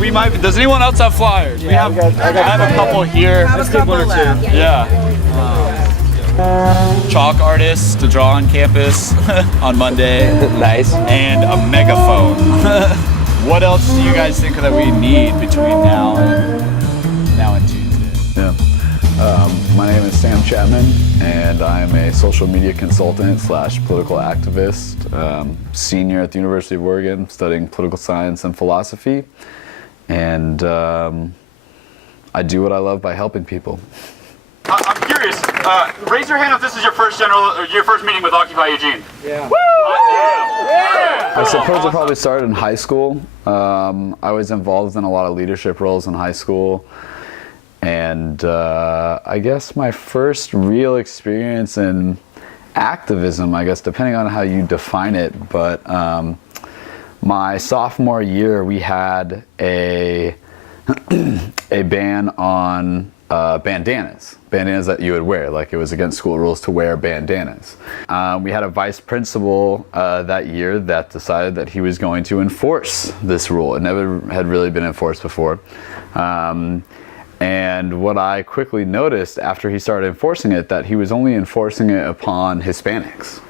we might. Does anyone else have flyers? Yeah, I have a couple here. Let's take one or two. Yeah. Chalk artists to draw on campus on Monday. Nice. And a megaphone. What else do you guys think that we need between now and Tuesday? Yeah. My name is Sam Chapman, and I'm a social media consultant / political activist, senior at the University of Oregon, studying political science and philosophy. And I do what I love by helping people. I'm curious. Raise your hand if this is your first meeting with Occupy Eugene. Yeah. Woo! Yeah! I suppose it probably started in high school. I was involved in a lot of leadership roles in high school. And I guess my first real experience in activism, I guess, depending on how you define it, but my sophomore year we had a ban on bandanas that you would wear, like it was against school rules to wear bandanas. We had a vice principal that year that decided that he was going to enforce this rule. It never had really been enforced before. And what I quickly noticed after he started enforcing it, that he was only enforcing it upon Hispanics.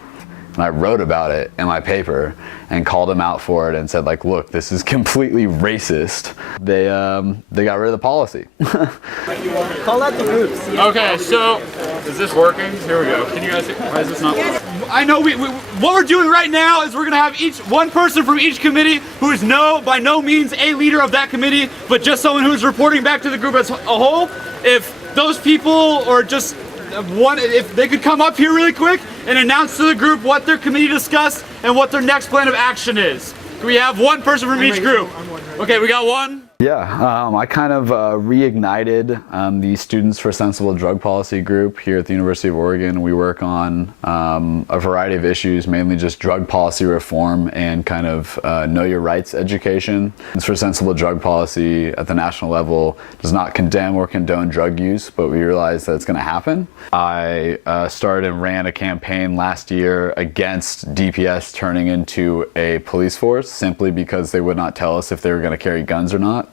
And I wrote about it in my paper and called him out for it and said, like, look, this is completely racist. They got rid of the policy. Call out the groups. Okay, so is this working? Here we go. Can you guys see? Why is this not working? I know what we're doing right now is we're gonna have one person from each committee who is by no means a leader of that committee, but just someone who's reporting back to the group as a whole. If those people or just if they could come up here really quick and announce to the group what their committee discussed and what their next plan of action is. Can we have one person from each group? Okay, we got one. Yeah, I kind of reignited the Students for Sensible Drug Policy group here at the University of Oregon. We work on a variety of issues, mainly just drug policy reform and kind of know your rights education. Students for Sensible Drug Policy at the national level does not condemn or condone drug use, but we realize that it's going to happen. I started and ran a campaign last year against DPS turning into a police force simply because they would not tell us if they were going to carry guns or not.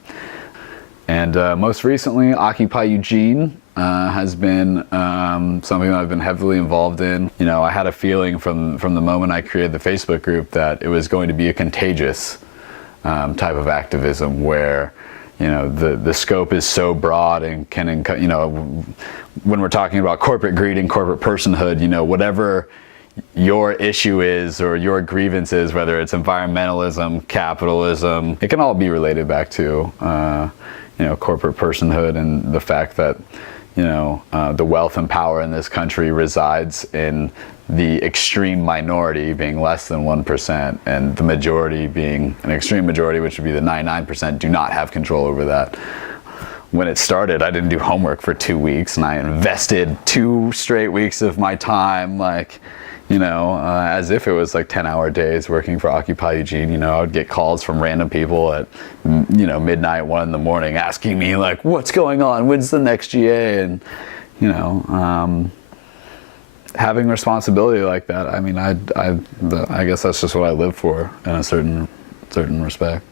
And most recently, Occupy Eugene has been something that I've been heavily involved in. You know, I had a feeling from the moment I created the Facebook group that it was going to be a contagious type of activism where, you know, the scope is so broad and can, you know, when we're talking about corporate greed and corporate personhood, you know, whatever your issue is or your grievance is, whether it's environmentalism, capitalism, it can all be related back to you know, corporate personhood and the fact that, you know, the wealth and power in this country resides in the extreme minority being less than 1% and the majority being an extreme majority, which would be the 99%, do not have control over that. When it started, I didn't do homework for 2 weeks and I invested 2 straight weeks of my time, like, you know, as if it was like 10-hour days working for Occupy Eugene. You know, I would get calls from random people at, you know, midnight, 1 in the morning asking me like, what's going on? When's the next GA? And, you know, having responsibility like that, I mean, I guess that's just what I live for in a certain respect.